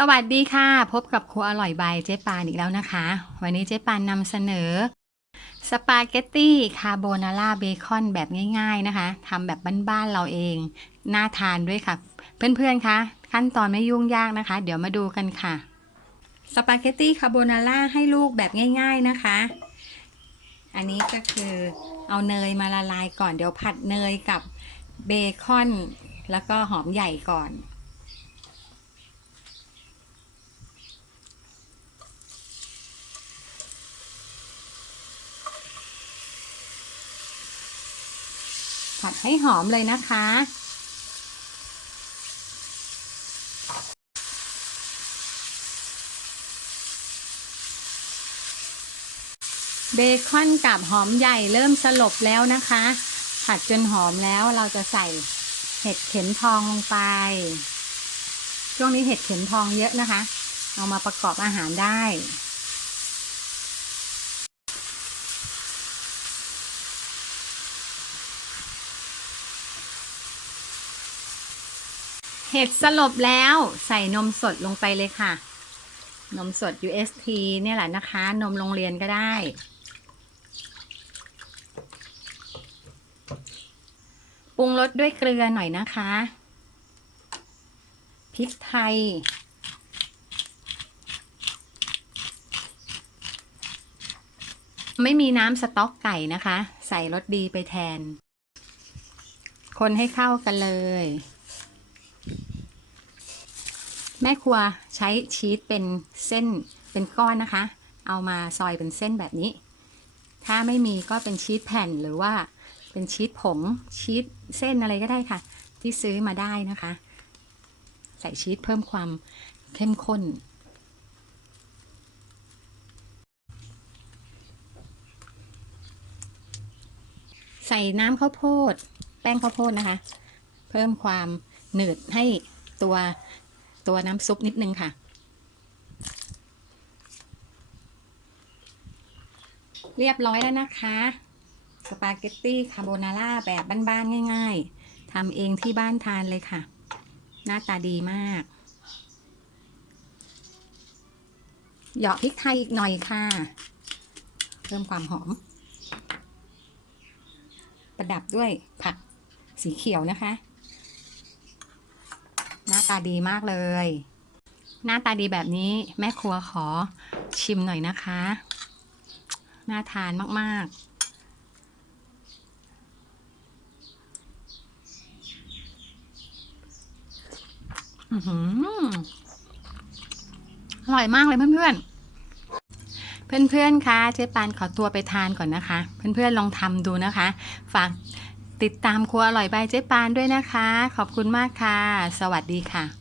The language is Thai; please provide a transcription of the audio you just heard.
สวัสดีค่ะ พบกับครัวอร่อยบายเจ๊ปานอีกแล้วนะคะ วันนี้เจ๊ปานนำเสนอ สปาเกตตี้คาโบนาร่าเบคอนแบบง่าย ๆนะคะทำแบบบ้านๆเราเอง น่าทานด้วยค่ะ เพื่อนๆคะขั้นตอนไม่ยุ่งยากนะคะ เดี๋ยวมาดูกันค่ะ สปาเกตตี้คาโบนาร่าให้ลูกแบบง่าย ๆนะคะ อันนี้ก็คือเอาเนยมาละลายก่อนเดี๋ยวผัดเนยกับเบคอน แล้วก็หอมใหญ่ก่อน ผัดให้หอมเลยนะคะ เบคอนกับหอมใหญ่เริ่มสลบแล้วนะคะ ผัดจนหอมแล้วเราจะใส่เห็ดเข็มทองลงไป ช่วงนี้เห็ดเข็มทองเยอะนะคะ เอามาประกอบอาหารได้ เห็ดสลบแล้วใส่นมสดลงไปเลยค่ะ นมสด UST เนี่ยแหละนะคะ นมโรงเรียนก็ได้ ปรุงรสด้วยเกลือหน่อยนะคะพริกไทย ไม่มีน้ำสต๊อกไก่นะคะ ใส่รสดีไปแทน คนให้เข้ากันเลย แม่ครัวใช้ชีสเป็นเส้นเป็นก้อนนะคะ เอามาซอยเป็นเส้นแบบนี้ ถ้าไม่มีก็เป็นชีสแผ่นหรือว่าเป็นชีสผงชีสเส้นอะไรก็ได้ค่ะ ที่ซื้อมาได้นะคะ ใส่ชีสเพิ่มความเข้มข้น ใส่น้ำข้าวโพด แป้งข้าวโพดนะคะ เพิ่มความหนืดให้ตัว ตัวน้ำซุปนิดนึงค่ะ เรียบร้อยแล้วนะคะ สปาเกตตี้คาโบนาร่าแบบบ้านๆง่าย ๆทำเองที่บ้านทานเลยค่ะ หน้าตาดีมาก หยาะพริกไทยอีกหน่อยค่ะ เพิ่มความหอม ประดับด้วยผักสีเขียวนะคะ ตาดีมากเลย หน้าตาดีแบบนี้แม่ครัวขอชิมหน่อยนะคะ น่าทานมาก ๆอร่อยมากเลยเพื่อนๆ เพื่อนๆ คะเจ๊ปานขอตัวไปทานก่อนนะคะ เพื่อนๆ ลองทำดูนะคะ ฝาก ติดตามครัวอร่อยบายเจ๊ปานด้วยนะคะ ขอบคุณมากค่ะ สวัสดีค่ะ